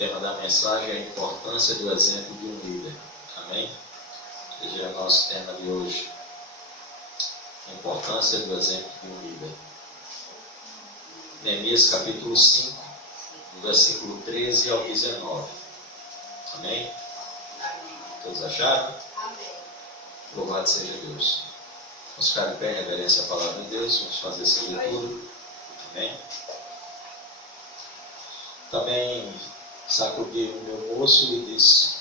tema da mensagem é a importância do exemplo de um líder. Amém? Esse é o nosso tema de hoje. A importância do exemplo de um líder. Neemias capítulo 5, do versículo 13 ao 19. Amém? Todos acharam? Amém. Louvado seja Deus. Vamos ficar em pé em reverência à palavra de Deus. Vamos fazer essa leitura. Amém? Também sacudi o meu moço e disse: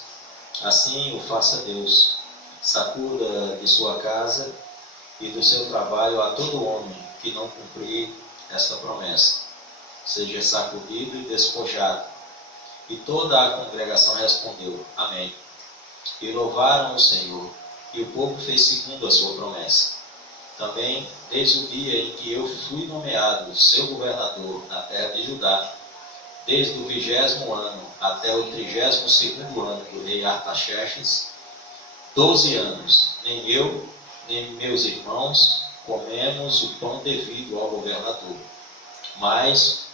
assim o faça Deus, sacuda de sua casa e do seu trabalho a todo homem que não cumprir esta promessa, seja sacudido e despojado. E toda a congregação respondeu: amém. E louvaram o Senhor, e o povo fez segundo a sua promessa. Também, desde o dia em que eu fui nomeado seu governador na terra de Judá, desde o 20º ano até o 32º ano do rei Artaxerxes, 12 anos, nem eu, nem meus irmãos comemos o pão devido ao governador. Mas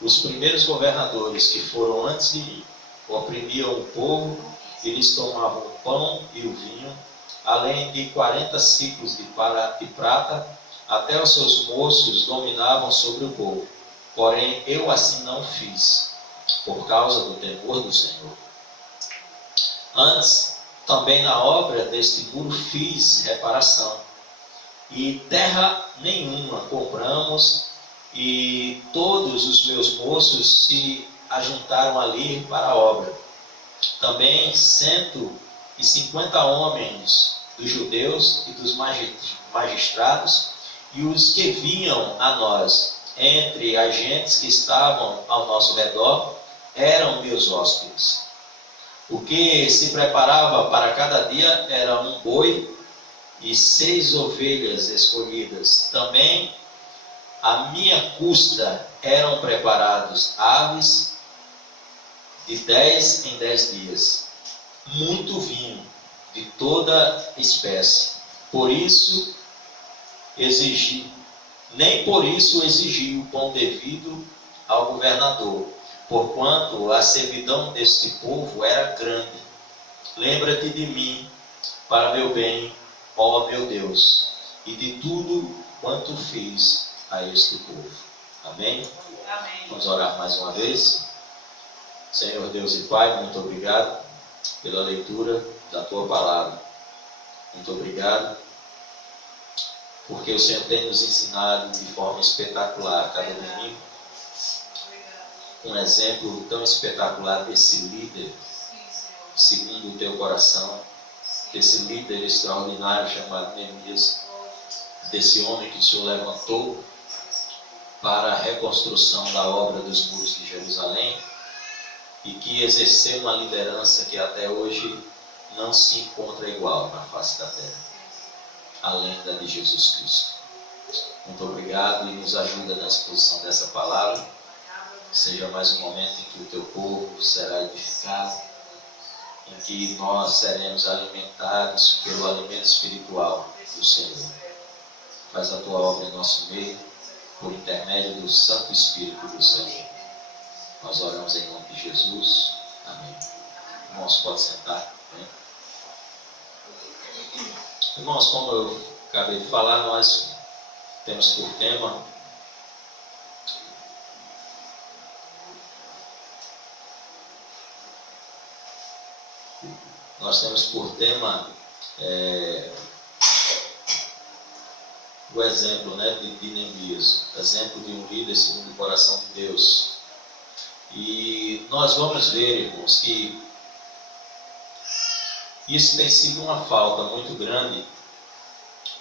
os primeiros governadores que foram antes de mim oprimiam o povo e lhes tomavam o pão e o vinho, além de 40 ciclos de prata, até os seus moços dominavam sobre o povo. Porém, eu assim não fiz, por causa do temor do Senhor. Antes, também na obra deste muro fiz reparação, e terra nenhuma compramos, e todos os meus moços se ajuntaram ali para a obra. Também 150 homens dos judeus e dos magistrados, e os que vinham a nós, entre as gentes que estavam ao nosso redor, eram meus hóspedes. O que se preparava para cada dia era um boi e 6 ovelhas escolhidas. Também à minha custa eram preparados aves de 10 em 10 dias, muito vinho de toda espécie. Nem por isso exigi o pão devido ao governador, porquanto a servidão deste povo era grande. Lembra-te de mim, para meu bem, ó meu Deus, e de tudo quanto fiz a este povo. Amém? Amém. Vamos orar mais uma vez. Senhor Deus e Pai, muito obrigado pela leitura da Tua Palavra. Muito obrigado porque o Senhor tem nos ensinado de forma espetacular cada domingo. Um exemplo tão espetacular desse líder, segundo o Teu coração, desse líder extraordinário chamado Neemias, desse homem que o Senhor levantou para a reconstrução da obra dos muros de Jerusalém e que exerceu uma liderança que até hoje não se encontra igual na face da terra, além da de Jesus Cristo. Muito obrigado e nos ajuda na exposição dessa palavra. Seja mais um momento em que o Teu povo será edificado, em que nós seremos alimentados pelo alimento espiritual do Senhor. Faz a Tua obra em nosso meio, por intermédio do Santo Espírito do Senhor. Nós oramos em nome de Jesus. Amém. Irmãos, pode sentar. Amém. Irmãos, como eu acabei de falar, nós temos por tema o exemplo, de Neemias, exemplo de um líder segundo o coração de Deus. E nós vamos ver, irmãos, que isso tem sido uma falta muito grande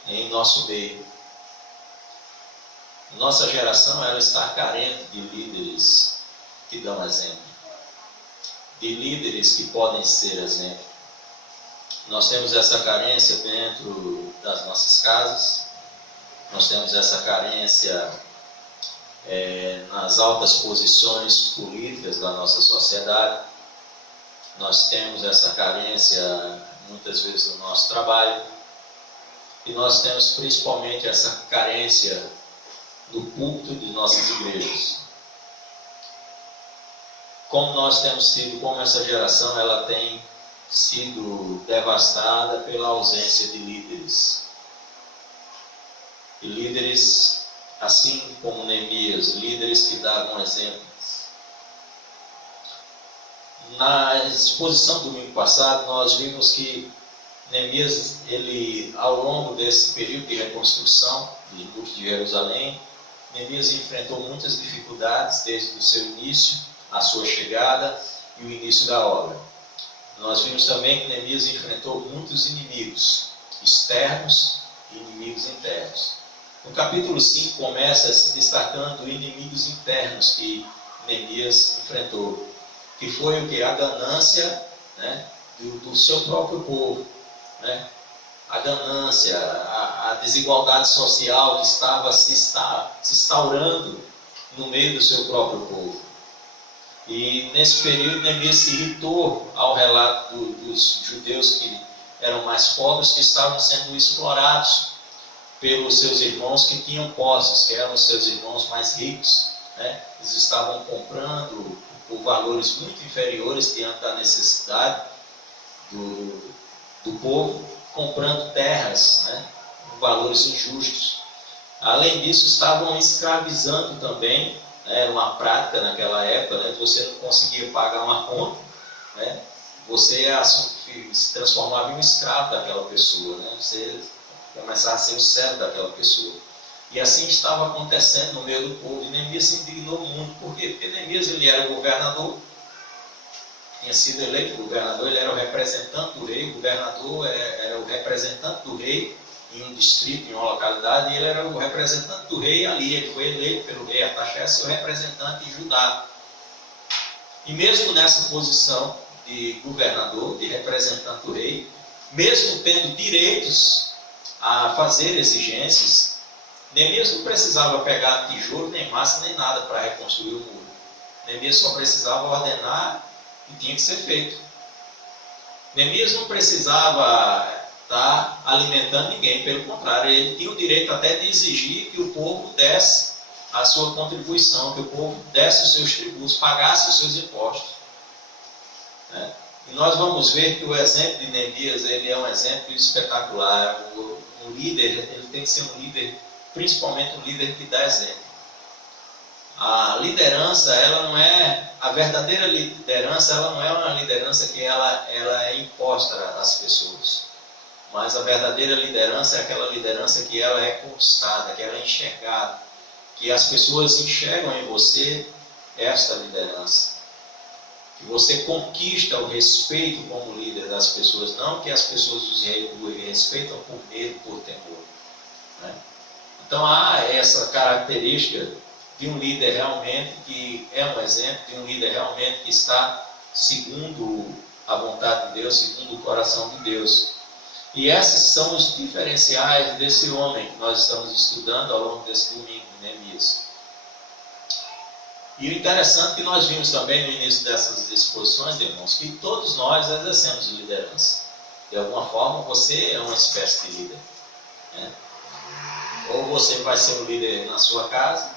em nosso meio. Nossa geração, ela está carente de líderes que dão exemplo, de líderes que podem ser exemplo. Nós temos essa carência dentro das nossas casas, nós temos essa carência nas altas posições políticas da nossa sociedade, nós temos essa carência muitas vezes no nosso trabalho, e nós temos principalmente essa carência no púlpito de nossas igrejas. como nós temos sido, como essa geração ela tem sido devastada pela ausência de líderes. E líderes, assim como Neemias, líderes que davam exemplo. Na exposição do domingo passado, nós vimos que Neemias, ele, ao longo desse período de reconstrução dos muros de Jerusalém, Neemias enfrentou muitas dificuldades desde o seu início, a sua chegada e o início da obra. Nós vimos também que Neemias enfrentou muitos inimigos externos e inimigos internos. No capítulo 5 começa se destacando inimigos internos que Neemias enfrentou, que foi o que? A ganância, né, do seu próprio povo, né? A ganância, a desigualdade social que estava se instaurando no meio do seu próprio povo. E nesse período Neemias se irritou ao relato dos judeus que eram mais pobres, que estavam sendo explorados pelos seus irmãos que tinham posses, que eram os seus irmãos mais ricos, né? Eles estavam comprando por valores muito inferiores diante da necessidade do povo, comprando terras, né, por valores injustos. Além disso, estavam escravizando também, né, era uma prática naquela época, né, você não conseguia pagar uma conta, né, você se transformava em um escravo daquela pessoa, né, você começava a ser o servo daquela pessoa. E assim estava acontecendo no meio do povo. E Neemias se indignou muito. Por quê? Porque Neemias ele era governador, tinha sido eleito governador, ele era o representante do rei. O governador era o representante do rei em um distrito, em uma localidade, e ele era o representante do rei ali. Ele foi eleito pelo rei Artaxerxes, seu representante em Judá. E mesmo nessa posição de governador, de representante do rei, mesmo tendo direitos a fazer exigências, Neemias não precisava pegar tijolo, nem massa, nem nada para reconstruir o muro. Neemias só precisava ordenar e tinha que ser feito. Neemias não precisava estar alimentando ninguém, pelo contrário, ele tinha o direito até de exigir que o povo desse a sua contribuição, que o povo desse os seus tributos, pagasse os seus impostos. Né? E nós vamos ver que o exemplo de Neemias ele é um exemplo espetacular. Um líder, ele tem que ser um líder, principalmente um líder que dá exemplo. A liderança, ela não é, a verdadeira liderança, ela não é uma liderança que ela é imposta às pessoas. Mas a verdadeira liderança é aquela liderança que ela é conquistada, que ela é enxergada, que as pessoas enxergam em você esta liderança. Que você conquista o respeito como líder das pessoas, não que as pessoas os respeitam por medo, por temor. Né? Então há essa característica de um líder realmente que é um exemplo, de um líder realmente que está segundo a vontade de Deus, segundo o coração de Deus. E esses são os diferenciais desse homem que nós estamos estudando ao longo desse domingo, Neemias. E o interessante é que nós vimos também no início dessas exposições, irmãos, que todos nós exercemos liderança. De alguma forma, você é uma espécie de líder. Né? Ou você vai ser um líder na sua casa,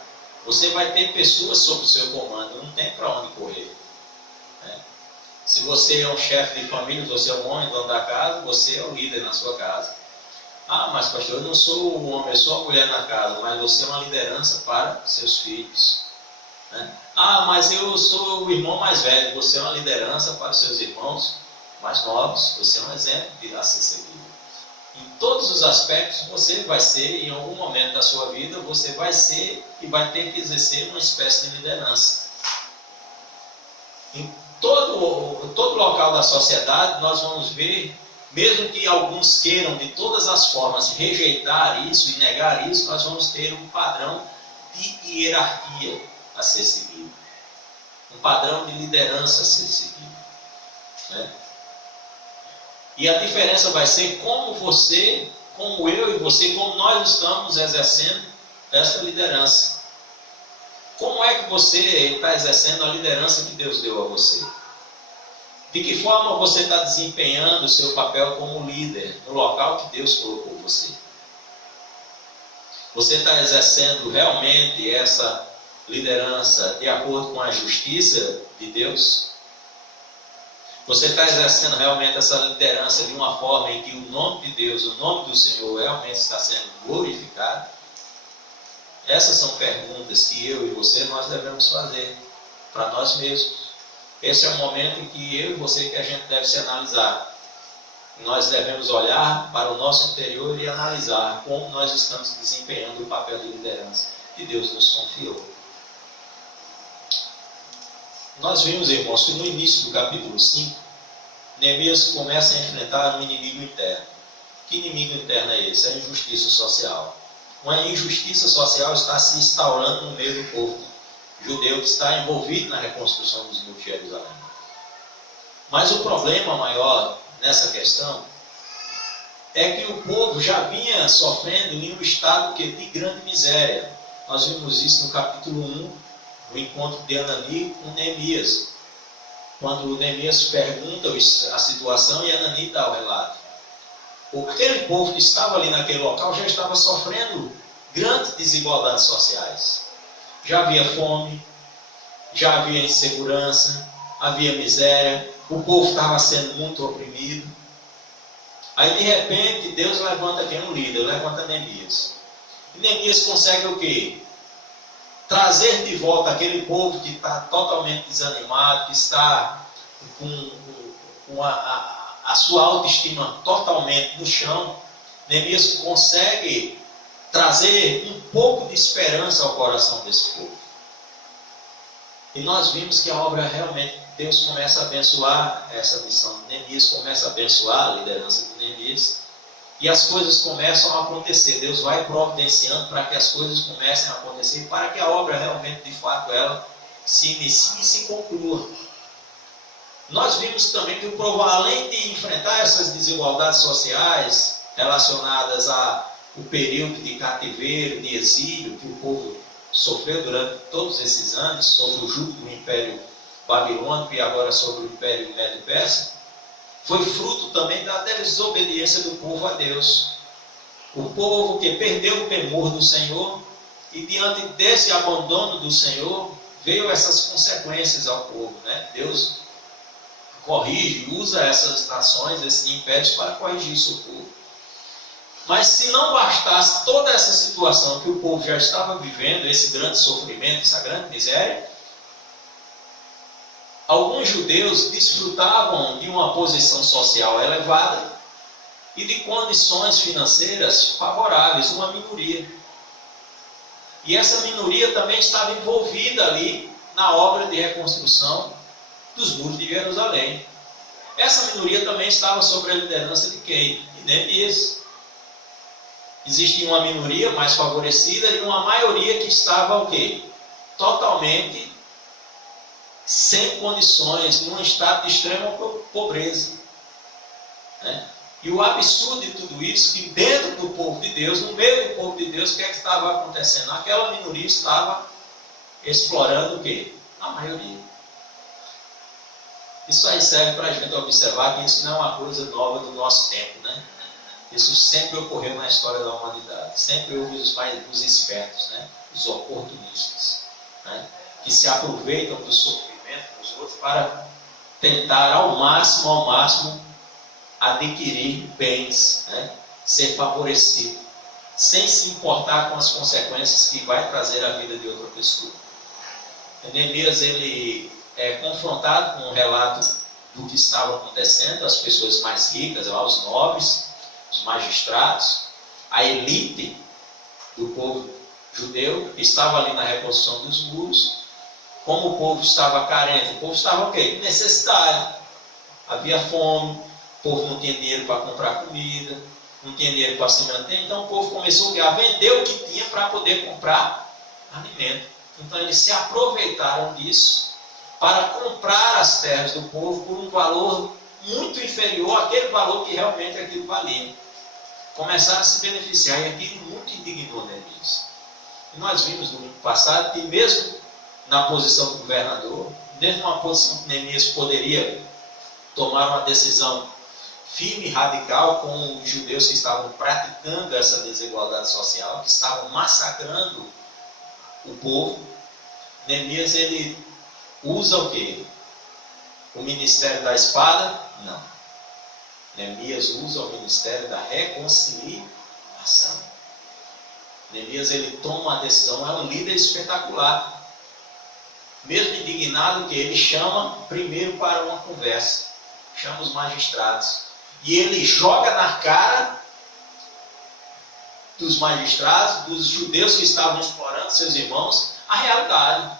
você vai ter pessoas sob o seu comando, não tem para onde correr. Né? Se você é um chefe de família, você é um homem, dono da casa, você é o líder na sua casa. Ah, mas pastor, eu não sou o homem, eu sou a mulher na casa, mas você é uma liderança para seus filhos. Né? Ah, mas eu sou o irmão mais velho, você é uma liderança para os seus irmãos mais novos, você é um exemplo a ser seguido. Em todos os aspectos, você vai ser, em algum momento da sua vida, você vai ser e vai ter que exercer uma espécie de liderança. Em todo local da sociedade, nós vamos ver, mesmo que alguns queiram de todas as formas rejeitar isso e negar isso, nós vamos ter um padrão de hierarquia a ser seguido. Um padrão de liderança a ser seguido. Né? E a diferença vai ser como você, como eu e você, como nós estamos exercendo essa liderança. Como é que você está exercendo a liderança que Deus deu a você? De que forma você está desempenhando o seu papel como líder no local que Deus colocou você? Você está exercendo realmente essa liderança de acordo com a justiça de Deus? Você está exercendo realmente essa liderança de uma forma em que o nome de Deus, o nome do Senhor realmente está sendo glorificado? Essas são perguntas que eu e você nós devemos fazer para nós mesmos. Esse é o momento em que eu e você que a gente deve se analisar. Nós devemos olhar para o nosso interior e analisar como nós estamos desempenhando o papel de liderança que Deus nos confiou. Nós vimos, irmãos, que no início do capítulo 5, Neemias começa a enfrentar um inimigo interno. Que inimigo interno é esse? A injustiça social. Uma injustiça social está se instaurando no meio do povo judeu que está envolvido na reconstrução dos muros de Jerusalém. Mas o problema maior nessa questão é que o povo já vinha sofrendo em um estado de grande miséria. Nós vimos isso no capítulo 1, no encontro de Anani com Neemias, quando Neemias pergunta a situação e Anani dá o relato. Aquele povo que estava ali naquele local já estava sofrendo grandes desigualdades sociais. Já havia fome, já havia insegurança, havia miséria, o povo estava sendo muito oprimido. Aí de repente Deus levanta quem? Um líder, levanta Neemias. E Neemias consegue o quê? Trazer de volta aquele povo que está totalmente desanimado, que está com a sua autoestima totalmente no chão. Neemias consegue trazer um pouco de esperança ao coração desse povo. E nós vimos que a obra realmente, Deus começa a abençoar essa missão de Neemias, começa a abençoar a liderança de Neemias, e as coisas começam a acontecer. Deus vai providenciando para que as coisas comecem a acontecer, para que a obra realmente, de fato, ela se inicie e se conclua. Nós vimos também que o povo, além de enfrentar essas desigualdades sociais relacionadas ao período de cativeiro, de exílio que o povo sofreu durante todos esses anos, sob o jugo do Império Babilônico e agora sobre o Império Medo-Persa, foi fruto também da desobediência do povo a Deus. O povo que perdeu o temor do Senhor, e diante desse abandono do Senhor, veio essas consequências ao povo, né? Deus corrige, usa essas nações, esses impérios, para corrigir seu povo. Mas se não bastasse toda essa situação que o povo já estava vivendo, esse grande sofrimento, essa grande miséria, alguns judeus desfrutavam de uma posição social elevada e de condições financeiras favoráveis, uma minoria. E essa minoria também estava envolvida ali na obra de reconstrução dos muros de Jerusalém. Essa minoria também estava sob a liderança de quem? De Neemias. Existia uma minoria mais favorecida e uma maioria que estava o quê? Totalmente sem condições, num estado de extrema pobreza. Né? E o absurdo de tudo isso, que dentro do povo de Deus, no meio do povo de Deus, o que é que estava acontecendo? Aquela minoria estava explorando o quê? A maioria. Isso aí serve para a gente observar que isso não é uma coisa nova do nosso tempo, né? Isso sempre ocorreu na história da humanidade. Sempre houve os espertos, né? Os oportunistas, né? Que se aproveitam do sofrimento dos outros para tentar ao máximo adquirir bens, né? Ser favorecido, sem se importar com as consequências que vai trazer a vida de outra pessoa. Neemias, ele é confrontado com um relato do que estava acontecendo, as pessoas mais ricas, os nobres, os magistrados, a elite do povo judeu, que estava ali na reconstrução dos muros. Como o povo estava carente, o povo estava o quê? Necessidade. Havia fome, o povo não tinha dinheiro para comprar comida, não tinha dinheiro para se manter, então o povo começou a vender o que tinha para poder comprar alimento. Então eles se aproveitaram disso para comprar as terras do povo por um valor muito inferior àquele valor que realmente aquilo valia. Começaram a se beneficiar e aquilo muito indignou Neemias. E nós vimos no domingo passado que mesmo na posição do governador, mesmo numa posição que Neemias poderia tomar uma decisão firme e radical com os judeus que estavam praticando essa desigualdade social, que estavam massacrando o povo, Neemias, ele usa o quê? O ministério da espada? Não. Neemias usa o ministério da reconciliação. Neemias, ele toma uma decisão, é um líder espetacular. Mesmo indignado, que ele chama primeiro para uma conversa, chama os magistrados, e ele joga na cara dos magistrados, dos judeus que estavam explorando seus irmãos, a realidade.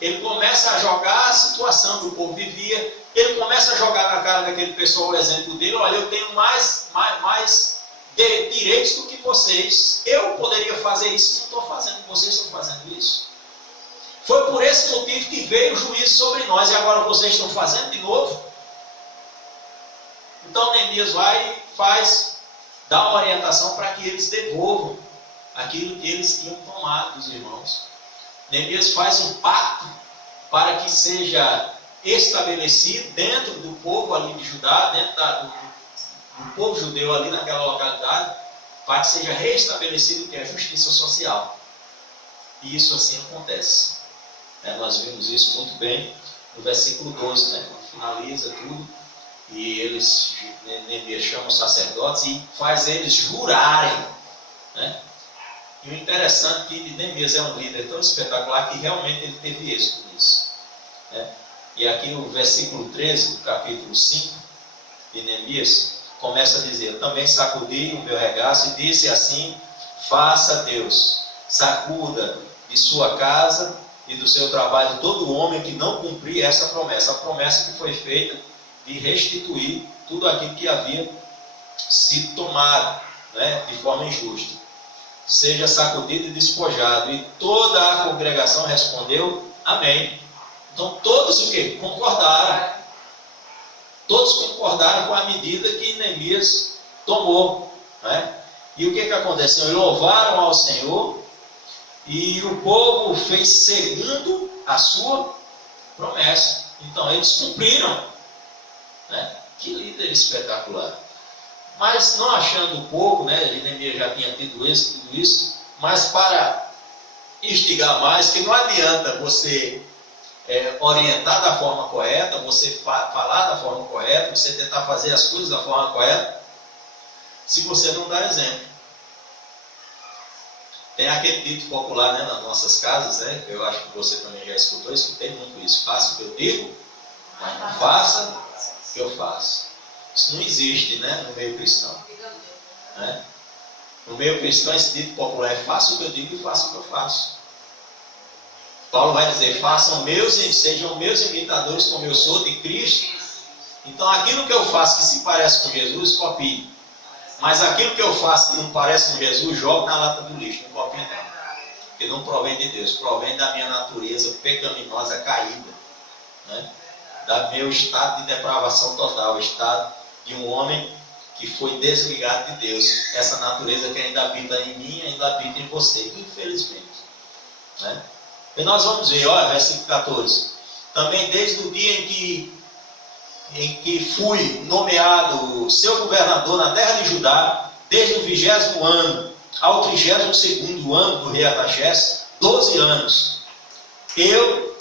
Ele começa a jogar a situação que o povo vivia, ele começa a jogar na cara daquele pessoal o exemplo dele: olha, eu tenho mais direitos do que vocês, eu poderia fazer isso, não estou fazendo, vocês estão fazendo isso. Foi por esse motivo que veio o juízo sobre nós, e agora vocês estão fazendo de novo. Então Neemias vai e dá uma orientação para que eles devolvam aquilo que eles tinham tomado dos irmãos. Neemias faz um pacto para que seja estabelecido dentro do povo ali de Judá, dentro do povo judeu ali naquela localidade, para que seja restabelecido o que é a justiça social. E isso assim acontece. Nós vimos isso muito bem no versículo 12, quando finaliza tudo, e Neemias chama os sacerdotes e faz eles jurarem. E o interessante é que Neemias é um líder tão espetacular que realmente ele teve êxito nisso. E aqui no versículo 13 do capítulo 5 de Neemias, começa a dizer: eu também sacudi o meu regaço e disse assim: faça Deus, sacuda de sua casa e do seu trabalho todo homem que não cumprir essa promessa. A promessa que foi feita de restituir tudo aquilo que havia sido tomado, de forma injusta. Seja sacudido e despojado. E toda a congregação respondeu: amém. Então todos o quê? Concordaram. Todos concordaram com a medida que Neemias tomou. E o que aconteceu? Eles louvaram ao Senhor, e o povo fez segundo a sua promessa. Então eles cumpriram. Que líder espetacular. Mas não achando pouco, Neemias já tinha tido tudo isso, mas para instigar mais, que não adianta você orientar da forma correta, você falar da forma correta, você tentar fazer as coisas da forma correta, se você não dá exemplo. Tem aquele dito popular nas nossas casas, eu acho que você também já escutou, eu escutei muito isso: faça o que eu digo, mas não faça o que eu faço. Isso não existe no meio cristão. No meio cristão, esse dito popular é: faça o que eu digo e faça o que eu faço. Paulo vai dizer: sejam meus imitadores como eu sou de Cristo. Então aquilo que eu faço que se parece com Jesus, copie. Mas aquilo que eu faço que não parece com Jesus, jogo na lata do lixo, não copie não. Porque não provém de Deus, provém da minha natureza pecaminosa caída. Da meu estado de depravação total, o estado de um homem que foi desligado de Deus. Essa natureza que ainda habita em mim, ainda habita em você, infelizmente. E nós vamos ver, versículo 14. Também desde o dia em que fui nomeado seu governador na terra de Judá, desde o 20º ano ao 32º ano do rei Artaxerxes, 12 anos, eu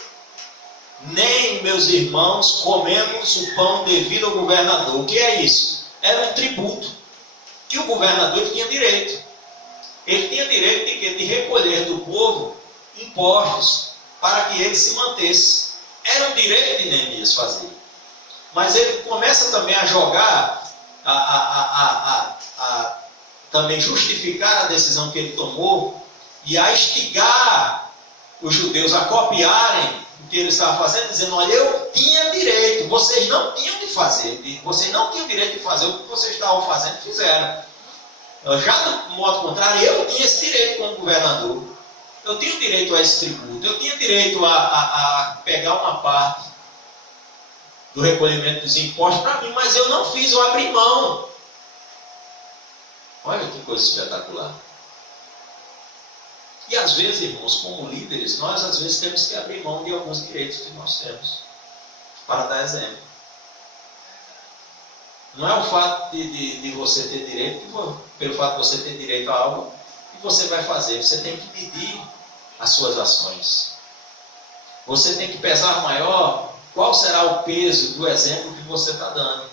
nem meus irmãos comemos o pão devido ao governador. O que é isso? Era um tributo que o governador tinha direito. Ele tinha direito de recolher do povo impostos para que ele se mantesse. Era um direito de Neemias fazer. Mas ele começa também a jogar, também justificar a decisão que ele tomou e a instigar os judeus a copiarem o que ele estava fazendo, dizendo: olha, eu tinha direito, vocês não tinham de fazer, vocês não tinham direito de fazer o que vocês estavam fazendo e fizeram. Já do modo contrário, eu tinha esse direito como governador, eu tinha direito a esse tributo, eu tinha direito a pegar uma parte do recolhimento dos impostos para mim, mas eu não fiz, eu abri mão. Olha que coisa espetacular. E às vezes, irmãos, como líderes, nós às vezes temos que abrir mão de alguns direitos que nós temos, para dar exemplo. Não é o fato de você ter direito, pelo fato de você ter direito a algo, que você vai fazer. Você tem que medir as suas ações. Você tem que pesar maior qual será o peso do exemplo que você está dando.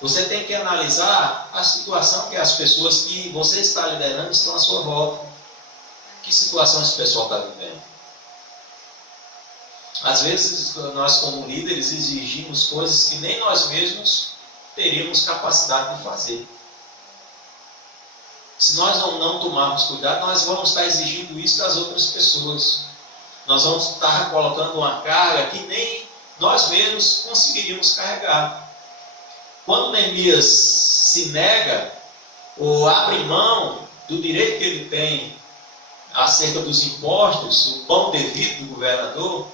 Você tem que analisar a situação que as pessoas que você está liderando estão à sua volta. Que situação esse pessoal está vivendo? Às vezes, nós como líderes exigimos coisas que nem nós mesmos teríamos capacidade de fazer. Se nós não tomarmos cuidado, nós vamos estar exigindo isso das outras pessoas. Nós vamos estar colocando uma carga que nem nós mesmos conseguiríamos carregar. Quando Neemias se nega ou abre mão do direito que ele tem acerca dos impostos, o pão devido do governador,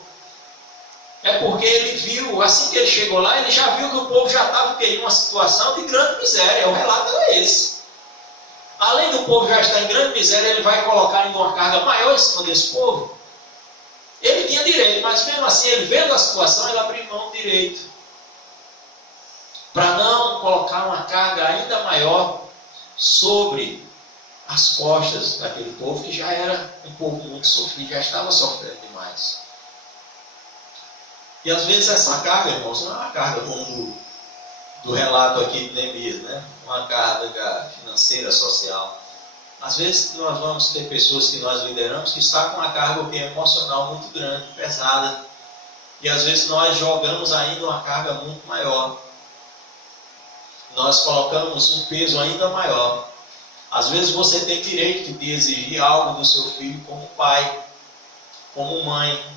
é porque ele viu, assim que ele chegou lá, ele já viu que o povo já estava em uma situação de grande miséria. O relato é esse. Além do povo já estar em grande miséria, ele vai colocar ainda uma carga maior em cima desse povo. Ele tinha direito, mas mesmo assim, ele vendo a situação, ele abriu mão do direito. Para não colocar uma carga ainda maior sobre as costas daquele povo, que já era um povo muito sofrido, já estava sofrendo demais. E às vezes essa carga, irmãos, não é uma carga como do relato aqui de Neemias, né? Uma carga financeira, social. Às vezes nós vamos ter pessoas que nós lideramos que estão com uma carga emocional muito grande, pesada. E às vezes nós jogamos ainda uma carga muito maior. Nós colocamos um peso ainda maior. Às vezes você tem direito de exigir algo do seu filho como pai, como mãe.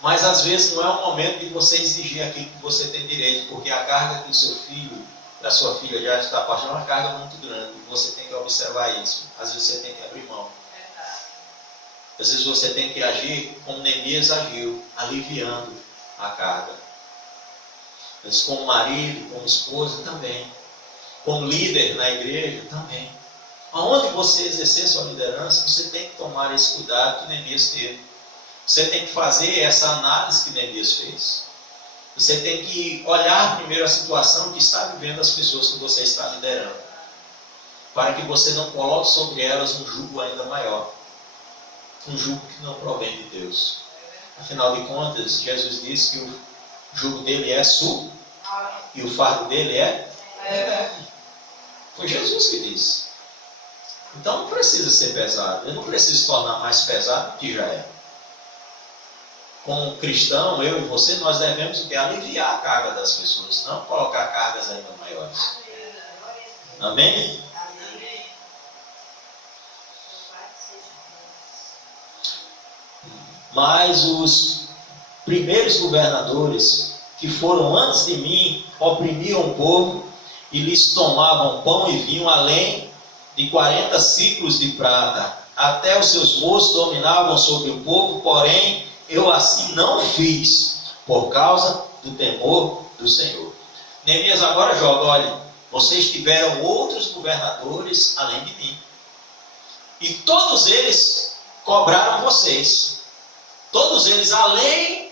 Mas às vezes não é o momento de você exigir aquilo que você tem direito, porque a carga que o seu filho, da sua filha já está passando é uma carga muito grande. E você tem que observar isso. Às vezes você tem que abrir mão. Às vezes você tem que agir como Neemias agiu, aliviando a carga. Mas como marido, como esposa também. Como líder na igreja também. Aonde você exercer sua liderança, você tem que tomar esse cuidado que Neemias teve. Você tem que fazer essa análise que Neemias fez. Você tem que olhar primeiro a situação que está vivendo as pessoas que você está liderando. Para que você não coloque sobre elas um jugo ainda maior. Um jugo que não provém de Deus. Afinal de contas, Jesus disse que o jugo dele é suave e o fardo dele é leve. Foi Jesus que disse. Então não precisa ser pesado. Ele não precisa se tornar mais pesado do que já é. Como cristão, eu e você, nós devemos aliviar a carga das pessoas, não colocar cargas ainda maiores. Amém? Mas os primeiros governadores que foram antes de mim oprimiam o povo e lhes tomavam pão e vinho além de 40 ciclos de prata. Até os seus moços dominavam sobre o povo, porém eu assim não fiz, por causa do temor do Senhor. Neemias agora joga, olha, vocês tiveram outros governadores além de mim. E todos eles cobraram vocês. Todos eles, além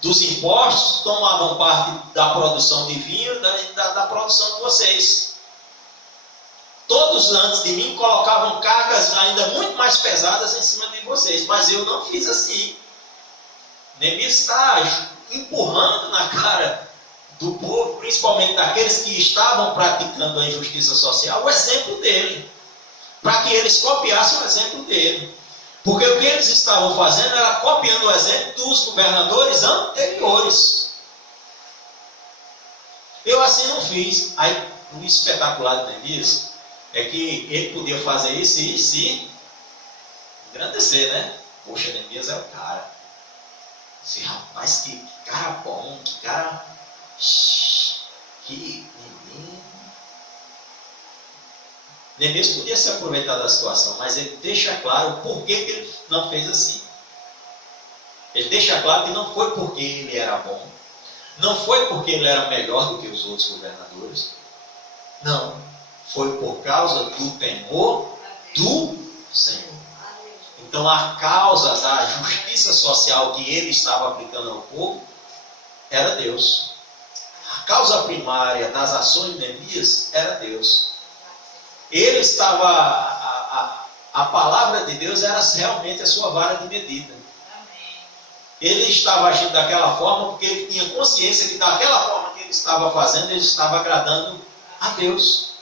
dos impostos, tomavam parte da produção de vinho, da produção de vocês. Todos antes de mim colocavam cargas ainda muito mais pesadas em cima de vocês, mas eu não fiz assim. Neemias está empurrando na cara do povo, principalmente daqueles que estavam praticando a injustiça social, o exemplo dele, para que eles copiassem o exemplo dele. Porque o que eles estavam fazendo era copiando o exemplo dos governadores anteriores. Eu assim não fiz. Aí, o espetacular de Neemias é que ele podia fazer isso e se engrandecer, né? Poxa, Neemias é o cara. Esse rapaz, que cara bom, que cara... Que menino. Neemias podia se aproveitar da situação, mas ele deixa claro por que ele não fez assim. Ele deixa claro que não foi porque ele era bom, não foi porque ele era melhor do que os outros governadores, não, foi por causa do temor do Senhor. Então a causa da justiça social que ele estava aplicando ao povo era Deus. A causa primária das ações de Neemias era Deus. Ele estava, a palavra de Deus era realmente a sua vara de medida. Ele estava agindo daquela forma porque ele tinha consciência que daquela forma que ele estava fazendo, ele estava agradando a Deus.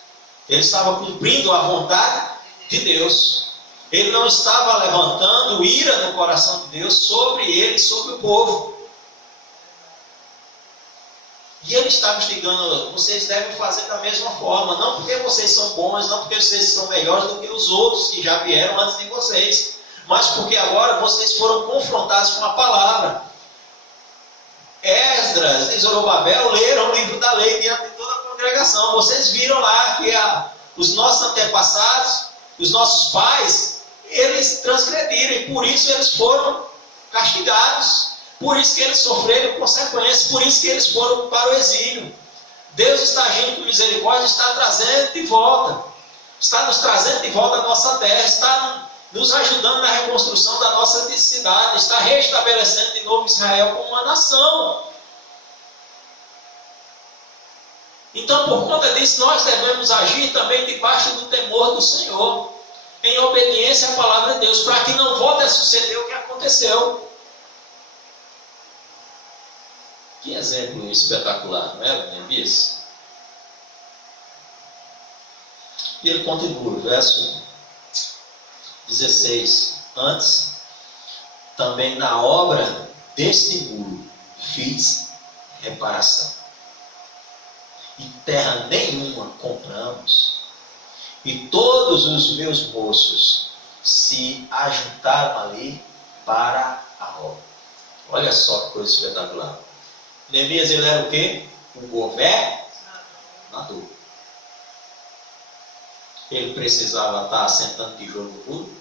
Ele estava cumprindo a vontade de Deus. Ele não estava levantando ira no coração de Deus sobre ele e sobre o povo. E ele estava instigando, vocês devem fazer da mesma forma, não porque vocês são bons, não porque vocês são melhores do que os outros que já vieram antes de vocês, mas porque agora vocês foram confrontados com a palavra. Esdras e Zorobabel leram o livro da lei diante de toda a congregação. Vocês viram lá que os nossos antepassados, os nossos pais, eles transgrediram e por isso eles foram castigados. Por isso que eles sofreram consequências, por isso que eles foram para o exílio. Deus está agindo com misericórdia, está trazendo de volta. Está nos trazendo de volta a nossa terra, está nos ajudando na reconstrução da nossa cidade, está restabelecendo de novo Israel como uma nação. Então, por conta disso, nós devemos agir também debaixo do temor do Senhor, em obediência à palavra de Deus, para que não volte a suceder o que aconteceu. Que exemplo espetacular, não é, Neemias? E ele continua, verso 16. Antes, também na obra deste muro fiz reparação. E terra nenhuma compramos. E todos os meus moços se ajuntaram ali para a obra. Olha só que coisa espetacular. Neemias, ele era o quê? Um governador. Ele precisava estar assentando tijolo no muro?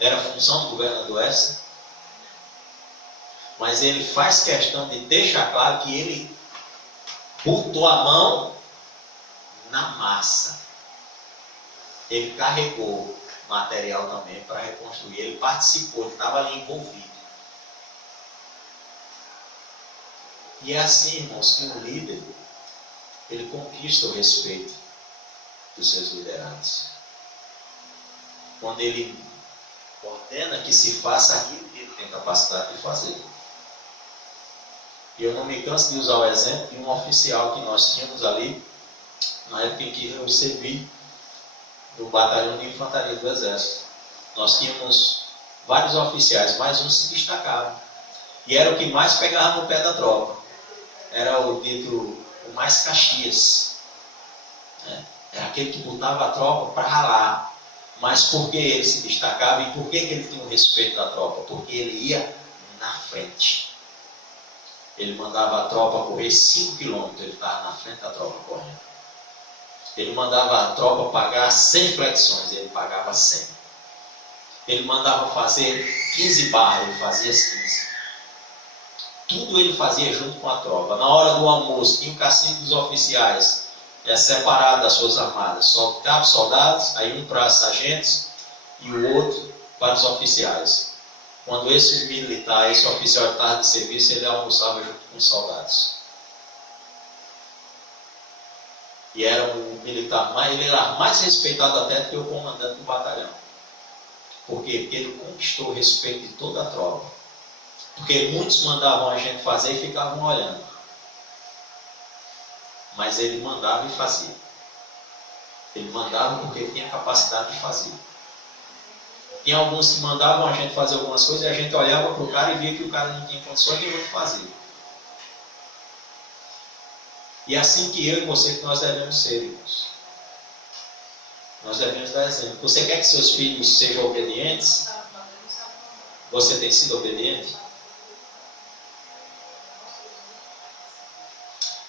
Era a função do governador essa? Mas ele faz questão de deixar claro que ele botou a mão na massa. Ele carregou material também para reconstruir. Ele participou, ele estava ali envolvido. E é assim, irmãos, que um líder, ele conquista o respeito dos seus liderados. Quando ele ordena que se faça aquilo que ele tem capacidade de fazer. E eu não me canso de usar o exemplo de um oficial que nós tínhamos ali, na época em que eu servi no batalhão de infantaria do Exército. Nós tínhamos vários oficiais, mas um se destacava. E era o que mais pegava no pé da tropa. Era o dito o mais Caxias. Né? Era aquele que botava a tropa para ralar. Mas por que ele se destacava e por que ele tinha o respeito da tropa? Porque ele ia na frente. Ele mandava a tropa correr 5 quilômetros, ele estava na frente da tropa correndo. Ele mandava a tropa pagar 100 flexões, ele pagava 100. Ele mandava fazer 15 barras, ele fazia as 15. Tudo ele fazia junto com a tropa. Na hora do almoço, tinha o cacique dos oficiais, separado das suas armadas. Só cabos soldados, aí um para sargentos e o outro para os oficiais. Quando esse militar, esse oficial estava de serviço, ele almoçava junto com os soldados. E era um militar, ele era mais respeitado até do que o comandante do batalhão. Por quê? Porque ele conquistou o respeito de toda a tropa. Porque muitos mandavam a gente fazer e ficavam olhando. Mas ele mandava e fazia. Ele mandava porque tinha capacidade de fazer. Tinha alguns que mandavam a gente fazer algumas coisas e a gente olhava para o cara e via que o cara não tinha condições nenhuma de fazer. E é assim que eu e você que nós devemos ser, irmãos. Nós devemos dar exemplo. Você quer que seus filhos sejam obedientes? Você tem sido obediente?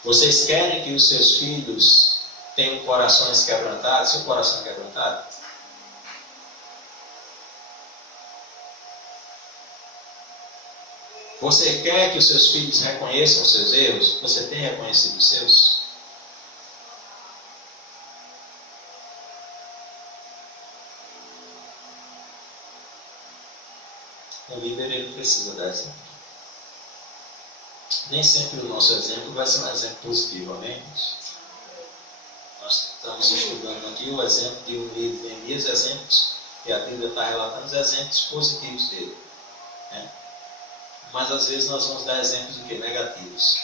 Vocês querem que os seus filhos tenham corações quebrantados? Seu coração é quebrantado? Você quer que os seus filhos reconheçam os seus erros? Você tem reconhecido os seus? O líder, ele precisa dar exemplo. Nem sempre o nosso exemplo vai ser um exemplo positivo, amém? Nós estamos estudando aqui o exemplo de um líder de Neemias, exemplos, e a Bíblia está relatando os exemplos positivos dele. Né? mas às vezes nós vamos dar exemplos do que? Negativos.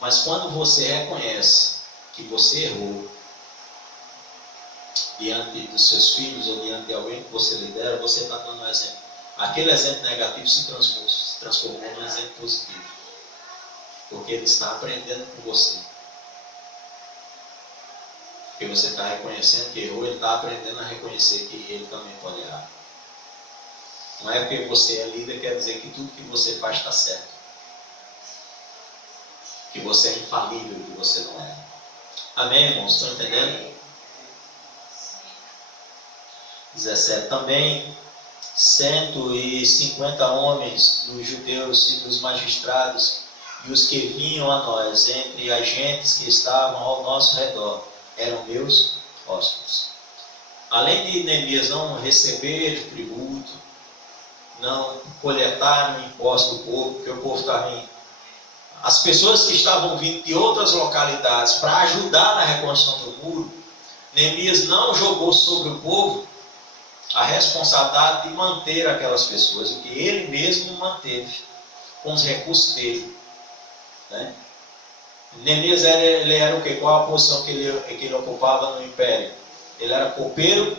Mas quando você reconhece que você errou diante dos seus filhos ou diante de alguém que você lidera, você está dando um exemplo. Aquele exemplo negativo se transformou num exemplo positivo. Porque ele está aprendendo com você. Porque você está reconhecendo que errou, ele está aprendendo a reconhecer que ele também pode errar. Não é porque você é líder quer dizer que tudo que você faz está certo. Que você é infalível, que você não é. Amém, irmãos? Estão entendendo? 17. Também 150 homens dos judeus e dos magistrados e os que vinham a nós, entre as gentes que estavam ao nosso redor, eram meus hóspedes. Além de Neemias não receber tributo, não coletar o imposto do povo, porque o povo estava vindo. As pessoas que estavam vindo de outras localidades para ajudar na reconstrução do muro, Neemias não jogou sobre o povo a responsabilidade de manter aquelas pessoas, o que ele mesmo manteve com os recursos dele. Né? Neemias ele era o quê? Qual a posição que ele ocupava no império? Ele era copeiro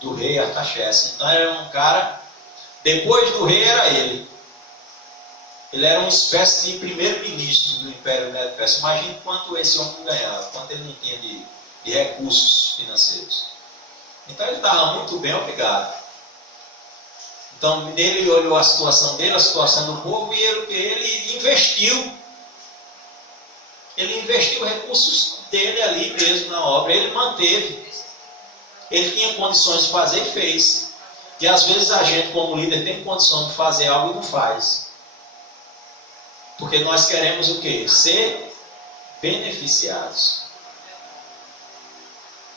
do rei Artaxerxes. Então era um cara, depois do rei era ele. Ele era uma espécie de primeiro-ministro do Império Médio-Persa. Imagine quanto esse homem ganhava, quanto ele não tinha de recursos financeiros. Então ele estava muito bem, obrigado. Então ele olhou a situação dele, a situação do povo, e ele investiu. Ele investiu recursos dele ali mesmo na obra. Ele manteve. Ele tinha condições de fazer e fez. E às vezes a gente, como líder, tem condição de fazer algo e não faz. Porque nós queremos o quê? Ser beneficiados.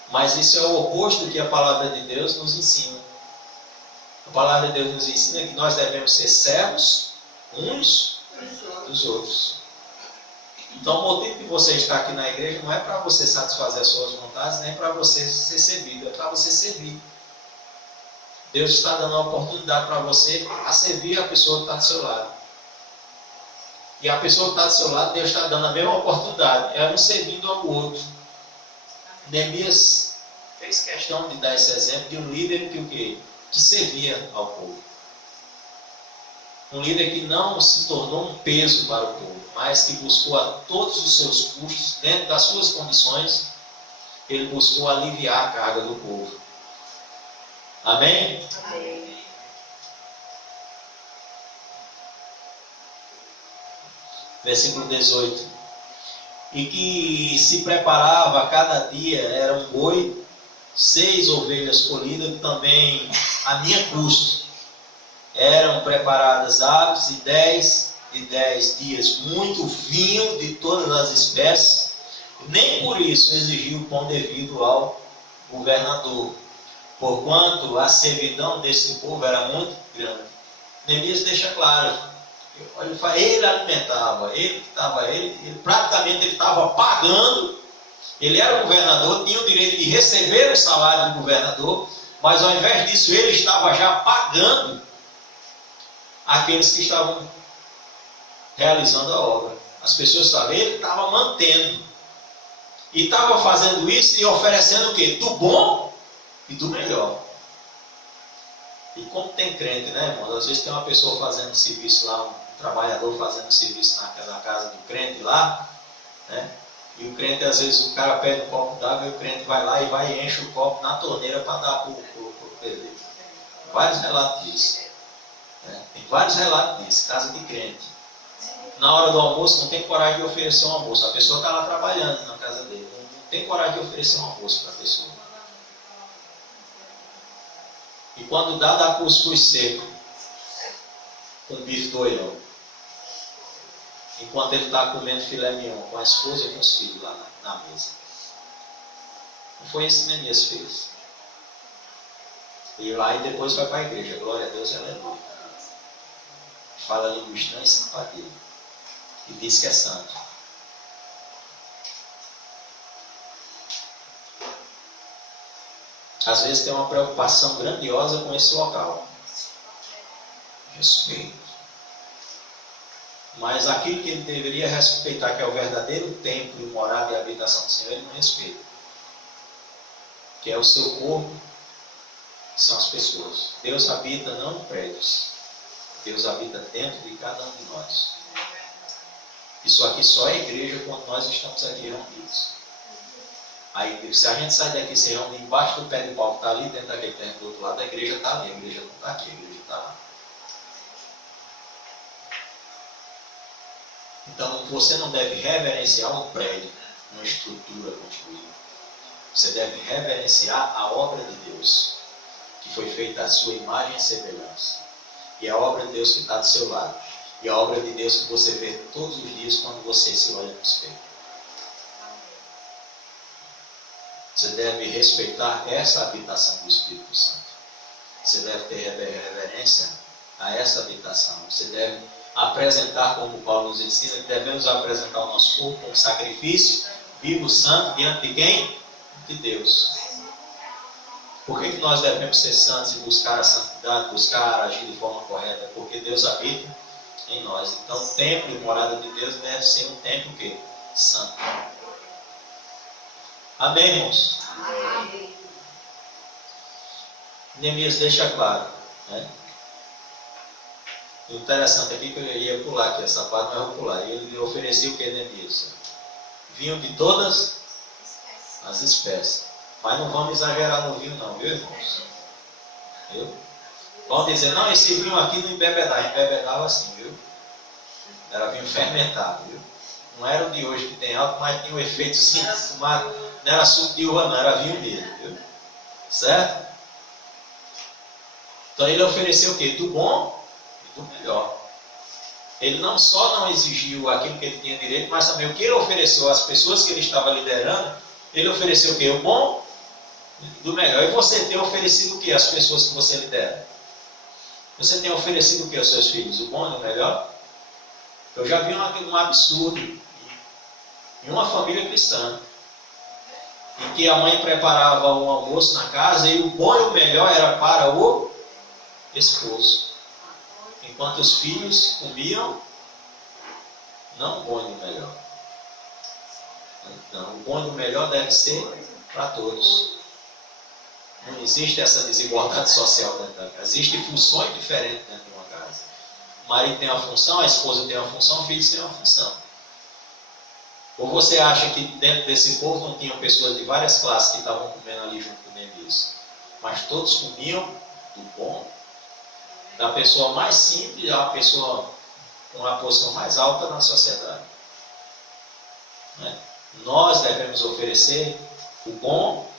Mas isso é o oposto do que a palavra de Deus nos ensina. A palavra de Deus nos ensina que nós devemos ser servos uns dos outros. Então o motivo de você estar aqui na igreja não é para você satisfazer as suas vontades, nem para você ser servido, é para você servir. Deus está dando uma oportunidade para você a servir a pessoa que está do seu lado. E a pessoa que está do seu lado, Deus está dando a mesma oportunidade. É um servindo ao outro. Neemias fez questão de dar esse exemplo de um líder que o quê? Que servia ao povo. Um líder que não se tornou um peso para o povo, mas que buscou a todos os seus custos, dentro das suas condições, ele buscou aliviar a carga do povo. Amém? Amém. Versículo 18. E que se preparava a cada dia, era um boi, 6 ovelhas colhidas, também a minha custo. Eram preparadas aves e 10 dias, muito vinho de todas as espécies. Nem por isso exigiu o pão devido ao governador, porquanto a servidão desse povo era muito grande. Neemias deixa claro. Ele alimentava, ele praticamente ele estava pagando. Ele era governador, tinha o direito de receber o salário do governador, mas ao invés disso ele estava já pagando aqueles que estavam realizando a obra. As pessoas estavam, ele estava mantendo e estava fazendo isso e oferecendo o quê? Do bom e do melhor. E como tem crente, né, irmão? Às vezes tem uma pessoa fazendo serviço lá, um trabalhador fazendo serviço na casa do crente lá, né? E o crente, às vezes, o cara pede um copo d'água e o crente vai lá e enche o copo na torneira para dar para o pedreiro. Vários relatos disso. Né? Tem vários relatos disso, casa de crente. Na hora do almoço, não tem coragem de oferecer um almoço. A pessoa está lá trabalhando na casa dele. Não tem coragem de oferecer um almoço para a pessoa. E quando dá cuscuz seco, com bife do oião. Enquanto ele está comendo filé mignon com a esposa e com os filhos lá na mesa. Não foi isso que Neemias fez. E lá e depois vai para a igreja. Glória a Deus, aleluia. Fala língua estranha e simpatia. E diz que é santo. Às vezes tem uma preocupação grandiosa com esse local. Respeito. Mas aquilo que ele deveria respeitar, que é o verdadeiro templo, morada e habitação do Senhor, ele não respeita. Que é o seu corpo, que são as pessoas. Deus habita não em prédios. Deus habita dentro de cada um de nós. Isso aqui só é igreja quando nós estamos aqui reunidos. Aí, se a gente sai daqui e se reúne embaixo do pé de pau que está ali dentro daquele terreno do outro lado, a igreja está ali, a igreja não está aqui, a igreja está lá. Então, você não deve reverenciar um prédio, uma estrutura construída. Você deve reverenciar a obra de Deus, que foi feita à sua imagem e semelhança. E a obra de Deus que está do seu lado. E a obra de Deus que você vê todos os dias quando você se olha no espelho. Você deve respeitar essa habitação do Espírito Santo. Você deve ter reverência a essa habitação. Você deve apresentar, como Paulo nos ensina, que devemos apresentar o nosso corpo como sacrifício vivo, santo, diante de quem? De Deus. Por que nós devemos ser santos e buscar a santidade, buscar agir de forma correta? Porque Deus habita em nós. Então, o templo e morada de Deus deve ser um templo que? Santo. Amém, irmãos? Amém. Neemias deixa claro, né? O interessante aqui que eu ia pular aqui, essa parte, mas eu vou pular. Ele ofereceu o que, Neemias? Vinho de todas as espécies. Mas não vamos exagerar no vinho não, viu, irmãos? Viu? Vão dizer, não, esse vinho aqui não embebedava. Embebedava assim, viu? Era vinho fermentado, viu? Não era o de hoje que tem álcool, mas tinha um efeito assim, não era suco de uva não, era vinho mesmo, viu? Certo? Então ele ofereceu o quê? Do bom e do melhor. Ele não só não exigiu aquilo que ele tinha direito, mas também o que ele ofereceu às pessoas que ele estava liderando, ele ofereceu o quê? O bom e do melhor. E você tem oferecido o quê às pessoas que você lidera? Você tem oferecido o quê aos seus filhos? O bom e o melhor? Eu já vi um absurdo em uma família cristã, em que a mãe preparava um almoço na casa e o bom e o melhor era para o esposo, enquanto os filhos comiam não o bom e o melhor. Então, o bom e o melhor deve ser para todos. Não existe essa desigualdade social dentro da casa. Existem funções diferentes dentro de uma casa. O marido tem uma função, a esposa tem uma função, o filho tem uma função. Ou você acha que dentro desse povo não tinham pessoas de várias classes que estavam comendo ali junto com Neemias? Mas todos comiam do bom, da pessoa mais simples à pessoa com uma posição mais alta na sociedade. Né? Nós devemos oferecer o bom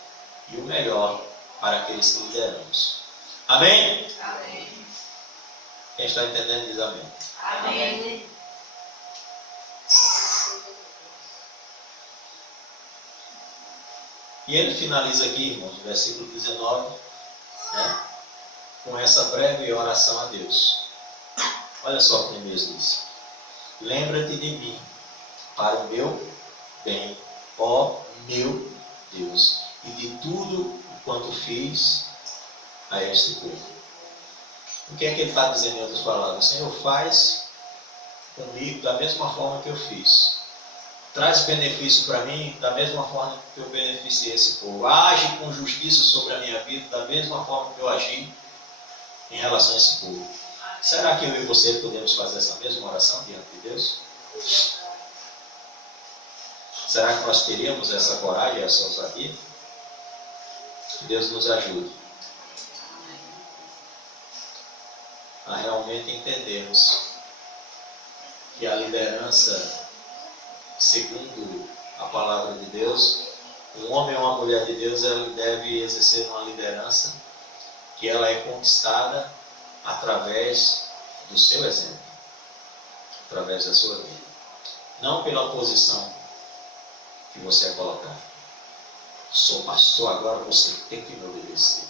e o melhor para aqueles que lideramos. Amém? Amém. Quem está entendendo diz amém. Amém. E ele finaliza aqui, irmãos, no versículo 19, né, com essa breve oração a Deus. Olha só o que Neemias diz. Lembra-te de mim, para o meu bem, ó meu Deus, e de tudo o quanto fiz a este povo. O que é que ele está dizendo em outras palavras? Senhor, faz comigo da mesma forma que eu fiz. Traz benefício para mim da mesma forma que eu beneficiei esse povo. Age com justiça sobre a minha vida da mesma forma que eu agi em relação a esse povo. Será que eu e você podemos fazer essa mesma oração diante de Deus? Será que nós teríamos essa coragem, essa ousadia? Que Deus nos ajude a realmente entendermos que a liderança, segundo a palavra de Deus, um homem ou uma mulher de Deus, ela deve exercer uma liderança que ela é conquistada através do seu exemplo, através da sua vida, não pela posição que você é colocado. Sou pastor, agora você tem que me obedecer.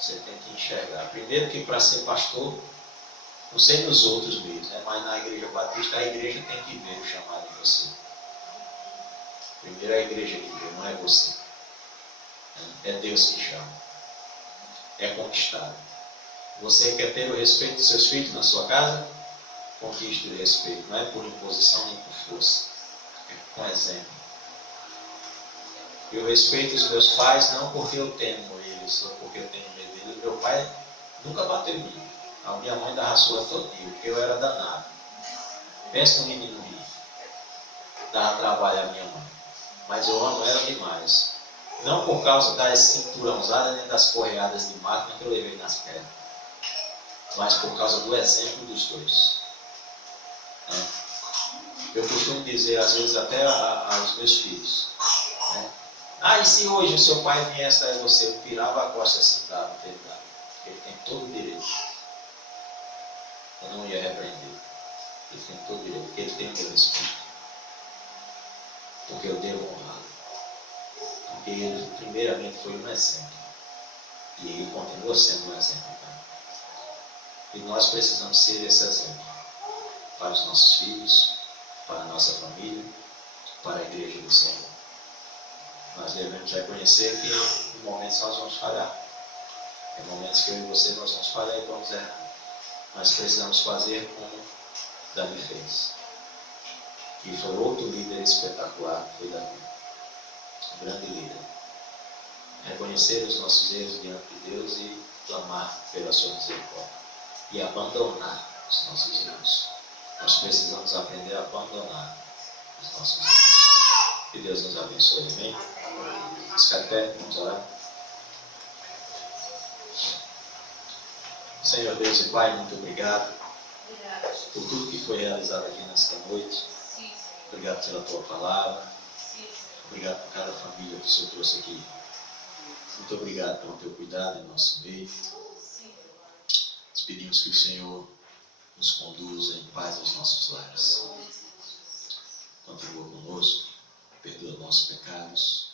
Você tem que enxergar. Primeiro que para ser pastor, não sei nos outros meios, né? Mas na igreja batista, a igreja tem que ver o chamado em você. Primeiro é a igreja que vê, não é você. É Deus que chama. É conquistado. Você quer ter o respeito dos seus filhos na sua casa? conquiste o respeito. Não é por imposição nem por força. É com exemplo. Eu respeito os meus pais não porque eu temo eles ou porque eu tenho medo deles. Meu pai nunca bateu em mim. A minha mãe dava surra todo dia, porque eu era danado. Pensa no menino rico. Dava trabalho à minha mãe. Mas eu amo ela demais. Não por causa das cinturãozadas nem das correadas de máquina que eu levei nas pernas. Mas por causa do exemplo dos dois. Eu costumo dizer, às vezes, até aos meus filhos. E se hoje o seu pai viesse a você, virava a costa assim, dava, verdade. Ele tem todo o direito. Eu não ia repreender. Ele tem todo o direito, porque ele tem o meu respeito. Porque eu devo honrá-lo. Porque ele, primeiramente, foi um exemplo. E ele continua sendo um exemplo também. E nós precisamos ser esse exemplo para os nossos filhos, para a nossa família, para a igreja do Senhor. Nós devemos reconhecer que em momentos nós vamos falhar. Em momentos que eu e você nós vamos falhar e vamos errar. Mas precisamos fazer como Davi fez. Que foi outro líder espetacular, foi Davi. Um grande líder. Reconhecer os nossos erros diante de Deus e clamar pela sua misericórdia. E abandonar os nossos erros. Nós precisamos aprender a abandonar os nossos erros. Que Deus nos abençoe, amém? Fique de pé, vamos orar. Senhor Deus e Pai, muito obrigado por tudo que foi realizado aqui nesta noite. Obrigado pela Tua palavra. Obrigado por cada família que o Senhor trouxe aqui. Muito obrigado pelo Teu cuidado em nosso meio. Nós pedimos que o Senhor nos conduza em paz aos nossos lares. Continua conosco, perdoa nossos pecados.